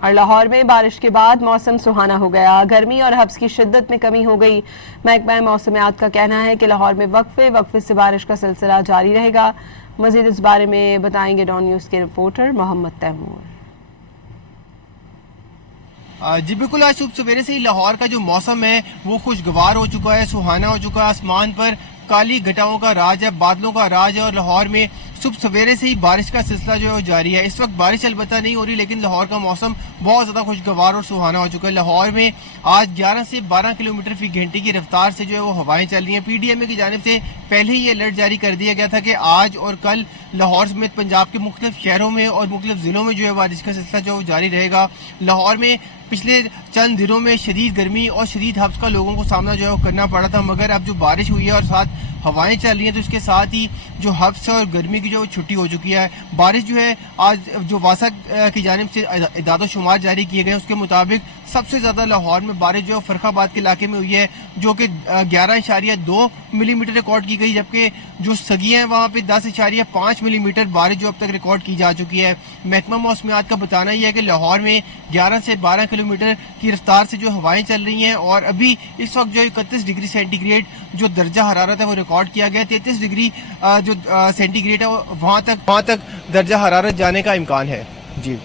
اور لاہور میں بارش کے بعد موسم سہانا ہو گیا، گرمی اور حبس کی شدت میں کمی ہو گئی۔ محکمہ موسمیات کا کہنا ہے کہ لاہور میں وقفے سے بارش کا سلسلہ جاری رہے گا۔ مزید اس بارے میں بتائیں گے ڈان نیوز کے رپورٹر محمد تیمور۔ جی بالکل، آج صبح سویرے سے ہی لاہور کا جو موسم ہے وہ خوشگوار ہو چکا ہے، سہانا ہو چکا ہے۔ آسمان پر کالی گھٹاؤں کا راج ہے، بادلوں کا راج ہے، اور لاہور میں صبح سویرے سے ہی بارش کا سلسلہ جو ہے وہ جاری ہے۔ اس وقت بارش البتہ نہیں ہو رہی، لیکن لاہور کا موسم بہت زیادہ خوشگوار اور سہانا ہو چکا ہے۔ لاہور میں آج 11 سے 12 کلومیٹر فی گھنٹے کی رفتار سے جو ہے وہ ہوائیں چل رہی ہیں۔ پی ڈی ایم اے کی جانب سے پہلے ہی یہ الرٹ جاری کر دیا گیا تھا کہ آج اور کل لاہور سمیت پنجاب کے مختلف شہروں میں اور مختلف ضلعوں میں جو ہے بارش کا سلسلہ جو ہے وہ جاری رہے گا۔ لاہور میں پچھلے چند دنوں میں شدید گرمی اور شدید حبس کا لوگوں کو سامنا جو ہے وہ کرنا پڑا تھا، مگر اب جو بارش ہوئی ہے اور ساتھ ہوائیں چل رہی ہیں تو اس کے ساتھ ہی جو حبس اور گرمی کی جو چھٹی ہو چکی ہے۔ بارش جو ہے آج جو واسق کی جانب سے اعداد و شمار جاری کیے گئے اس کے مطابق سب سے زیادہ لاہور میں بارش جو ہے فرخ آباد کے علاقے میں ہوئی ہے، جو کہ 11.2 ملی میٹر ریکارڈ کی گئی، جبکہ جو سگی ہیں وہاں پہ 10.5 ملی میٹر بارش جو اب تک ریکارڈ کی جا چکی ہے۔ محکمہ موسمیات کا بتانا یہ ہے کہ لاہور میں 11 سے 12 کلومیٹر کی رفتار سے جو ہوائیں چل رہی ہیں، اور ابھی اس وقت جو 31 ڈگری سینٹی گریڈ جو درجہ حرارت ہے وہ ریکارڈ کیا گیا۔ 33 ڈگری جو سینٹی گریڈ ہے وہاں تک درجہ حرارت جانے کا امکان ہے۔